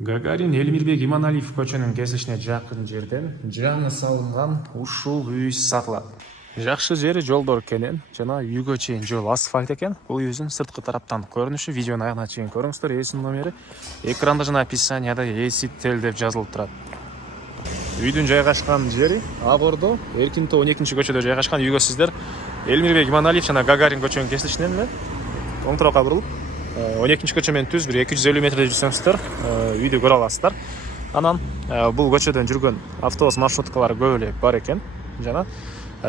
Гагарин Элмирбек Иманалиев көчөнүн кесишине жакын жерден жаңы салынган ушул үй сатылат. Жакшы жери жолдор кенен жана үйгө чейин жол асфальт экен. Бул үйдүн сырткы тараптан көрүнүшү, видеонун аягына чейин көрүңүздөр. Эсинин номери экранда жана описанияда Эситтел деп жазылып турат. Үйдүн жайгашкан жери Абордо, Эркинто 12 көчөдө жайгашкан. Үйгө сиздер Элмирбек Иманалиев жана Гагарин көчөнүн кесилишинен эле оң тарапка бурулуп 12 көчө менен түз бир 250 метрде жүрсөңүздөр үйдү көрө аласыздар. Анан бул көчөдөн жүргөн автобус маршруткалары көп эле бар экен. Жана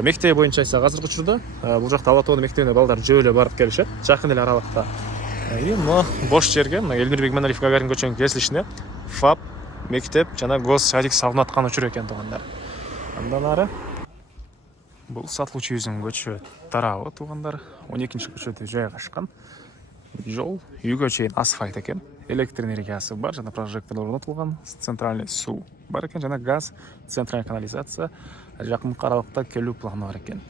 мектеп боюнча айсак азыркы учурда бул жакта Ала тоонун мектебине балдар жөө эле барып келишет. Жакын эле аралыкта. Мына бош жерге Элмирбек Иманалиев Гагарин көчөнүн кесилишине ФАП, мектеп жана гос садик салынып аткан учур экен туугандар. Андан ары бул сатылуучубуздун көчө тарабы туугандар 12 көчөдө жайгашкан. Жол үйгө чейин асфальт экен. Электр энергиясы бар, жана прожекторлор орнотулган, центральный суу бар экен, жана газ, центральный канализация жакынкы аралыкта келүү планы бар экен.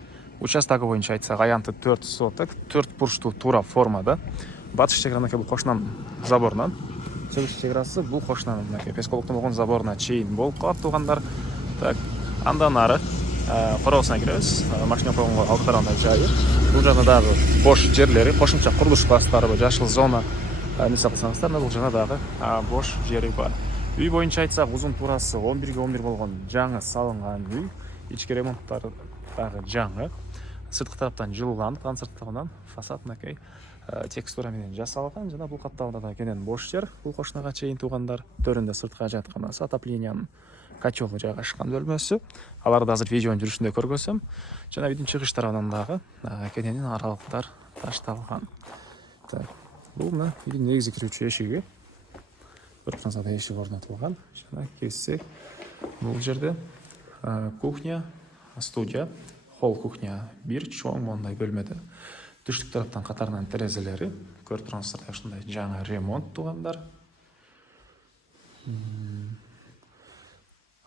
Участогы боюнча айтсак, аянты 4 соток, 4 бурчтуу туура формада. Батыш чеграныкы бул кошунан заборунан, чыгыш чеграсы бул кошунан Пескологдун болгон заборуна чейин болуп калат туугандар. Так, андан ары короосуна киребиз. Машина койгонго алты тарабында жайы. Бул жана дагы бош жерлери, кошумча курулуш класстары, жашыл зона эмесе кылсаңыздар, бул жана дагы бош жери бар. Үй боюнча айтсак, узун туурасы 11ге 11 болгон жаңы салынган үй. Ички ремонттары дагы жаңы. Сырткы тараптан жылган, сырткынан фасад накей текстура менен жасалган. Жана бул катталда да кенен бош жер. Бул кошунага чейин туугандар. Төрүндө сырткы жатканасы, отоплениянын котелу жайгашкан бөлмөсү. Аларды азыр видеонун жүрүшүндө көргөзөм. Жана үйдүн чыгыш тарабынан дагы кененин аралыктар ташталган. Так, бул мына үйдүн негизи кирүүчү эшиги. Көрүп турсаңыздар, эшик орнотулган. Жана кирсек, бул жерде кухня, студия, холл кухня бир чоң мондай бөлмөдө. Түштүк тараптан катарынан терезелери. Көрүп турсаңыздар, ушундай жаңы ремонт туугандар.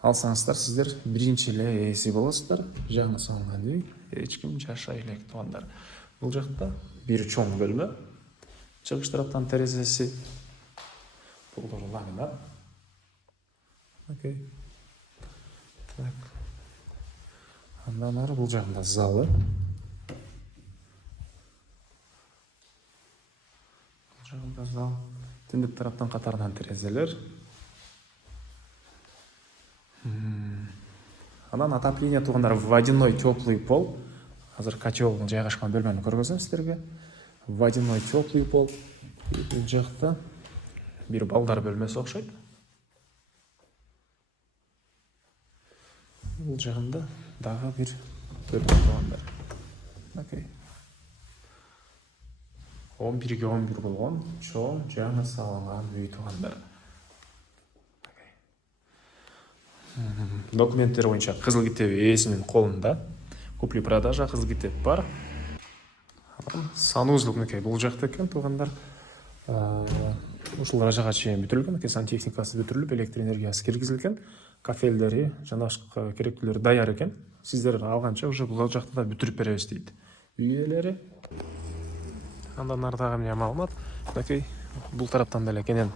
Алсаңыздар, сиздер биринчи эле ээси болосуздар. Жаңы салынган үй, эч ким жашай элек туугандар. Бул жакта бир чоң бөлмө. Чыгыш тараптан терезеси. Бул ламинат. Окей. Так. Андан ары бул жагында залы. Бул жагында зал. Түндүк тараптан катарынан терезелер. Анан отопление туугандар, водяной теплый пол. Азыр котелдун жайгашкан бөлмөнү көргөзөм сиздерге. Водяной теплый пол. Бул жакта бир балдар бөлмөсү окшойт. Бул жагында дагы бир бөлмө туугандар. Окей. 11ге 11 болгон чоң жаңы салынган үй туугандар. Документтер боюнча кызыл китеп ээсинин колунда. Купли-продажа кызыл китеп бар. Санузел мынакей бул жакта экен туугандар. Ушул даражага чейин бүтүрүлгөн, сантехникасы бүтүрүлүп, электр энергиясы киргизилген, кафелдери жана башка керектүүлөр даяр экен. Сиздер алганча уже бул жакта да бүтүрүп беребиз дейт үй ээлери. Андан ары дагы эмне маалымат? Мынакей бул тараптан деле кенен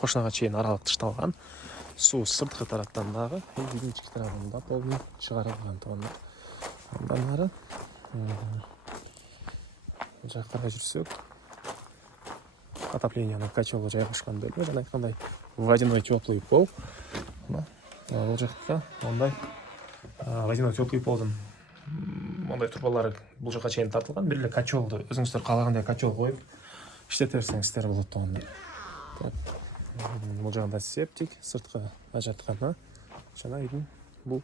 кошунага чейин аралык ташталган. Суу сырткы тараптан дагы, үйдүн ички тарабында полный чыгарылган туугандар. Андан ары жаккара жүрсөк, отоплениянын котелу жайгашкан бөлмө, жана айткандай водяной теплый пол. Бул жакта мондай водяной теплый полдун мондай турбалары бул жакка чейин тартылган. Бир эле котелду өзүңүздөр каалагандай котел коюп иштете берсеңиздер болот туугандар. Бул жагында септик, сырткы ажаткана жана үйдүн бул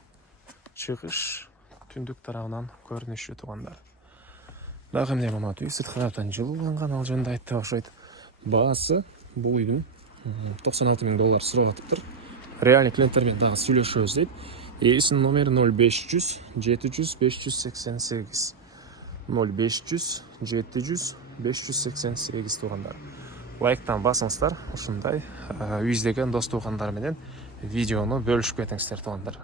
чыгыш түндүк тарабынан көрүнүшү туугандар. Дагы эмне маалымат? Үй сырткы тараптан жылууланган, ал жөнүндө айтты окшойт. Баасы бул үйдүн $96,000 сурап атыптыр. Реальный клиенттер менен дагы сүйлөшөбүз дейт. Ээсинин номери 0500 700 588. 0500 700 588 туугандар. Лайктан басыңыздар, ушундай үй издеген дос туугандар менен видеону бөлүшүп кетиңиздер туугандар.